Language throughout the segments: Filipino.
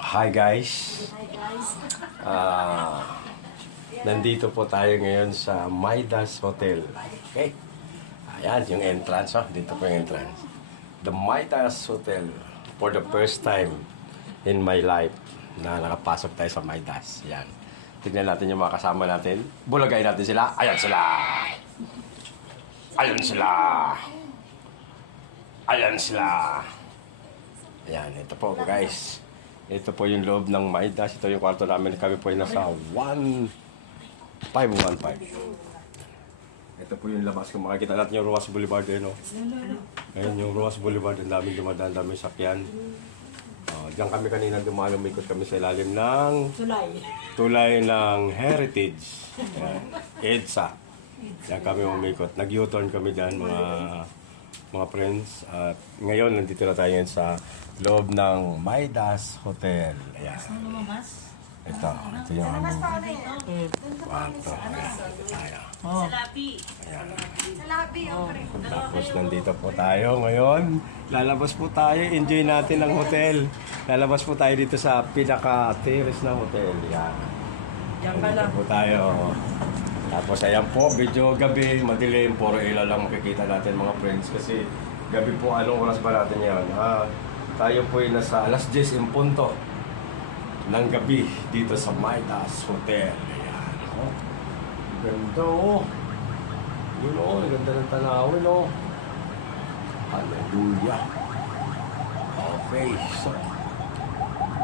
Hi guys. Hi guys. Nandito po tayo ngayon sa Midas Hotel. Okay? Ayan, yung entrance. Oh. Dito po yung entrance. The Midas Hotel. For the first time in my life na nakapasok tayo sa Midas. Ayan. Tignan natin yung mga kasama natin. Bulagay natin sila. Ayan sila. Ayan sila. Ayan sila. Ayan, ito po guys. Ito po yung loob ng Midas. Ito yung kwarto namin. Kami po yung nasa 1515. Ito po yung labas. Kung makikita natin yung Ruas Boulevard. No? Ayan yung Ruas Boulevard. Ang daming dumadaan, daming sakyan. Diyan kami kanina dumaan. Umikot kami sa ilalim ng tulay ng Heritage. Ayan. EDSA. Diyan kami umikot. Nag-U-turn kami dyan mga friends. At ngayon, nandito na tayo sa loob ng Midas Hotel. Ayan. Ito yung aming kwarto. Ayan. Sa labi. Ayan. Sa labi, okay. Tapos nandito po tayo ngayon. Lalabas po tayo. Enjoy natin ang hotel. Lalabas po tayo dito sa pinaka-terrace ng hotel. Ayan. Nandito po tayo. Tapos ayan po, video gabi, madilim, puro ilaw lang makikita natin mga friends kasi gabi po, anong oras ba natin yan? Tayo po ay nasa alas 10 in punto ng gabi dito sa Midas Hotel. Ayan, oh. Ganda, oh. Yun, oh, ganda ng tanawin, oh. Hallelujah. Okay, so,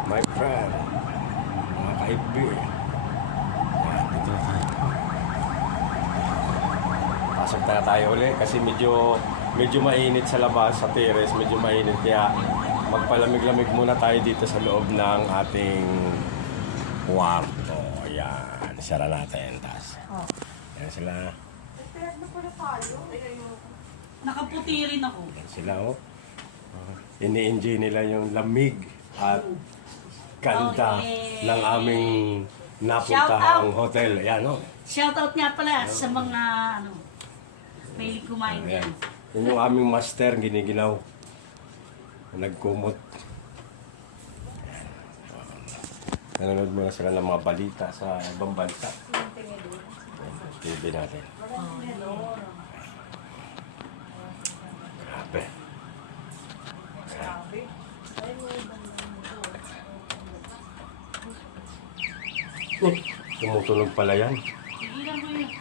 my friend, mga kaibigan. Ayan, dito na tayo. Pasok na tayo ulit kasi medyo mainit sa labas, sa terrace, medyo mainit kaya magpalamig-lamig muna tayo dito sa loob ng ating kwarto. Ayan, sara natin. Tas. Ayan sila. Nakaputi rin ako. Ayan sila, oh. Ini-enjoy nila yung lamig at ganda ng aming napuntahang hotel. Ayan, oh. Shoutout nga pala sa mga may kumain Ayan. din. Yun yung aming master, giniginaw. Nagkumot. Nanonood muna sila ng mga balita sa ibang bansa. TV natin. Grabe. Tumutunog pala yan. Tigilan mo yun.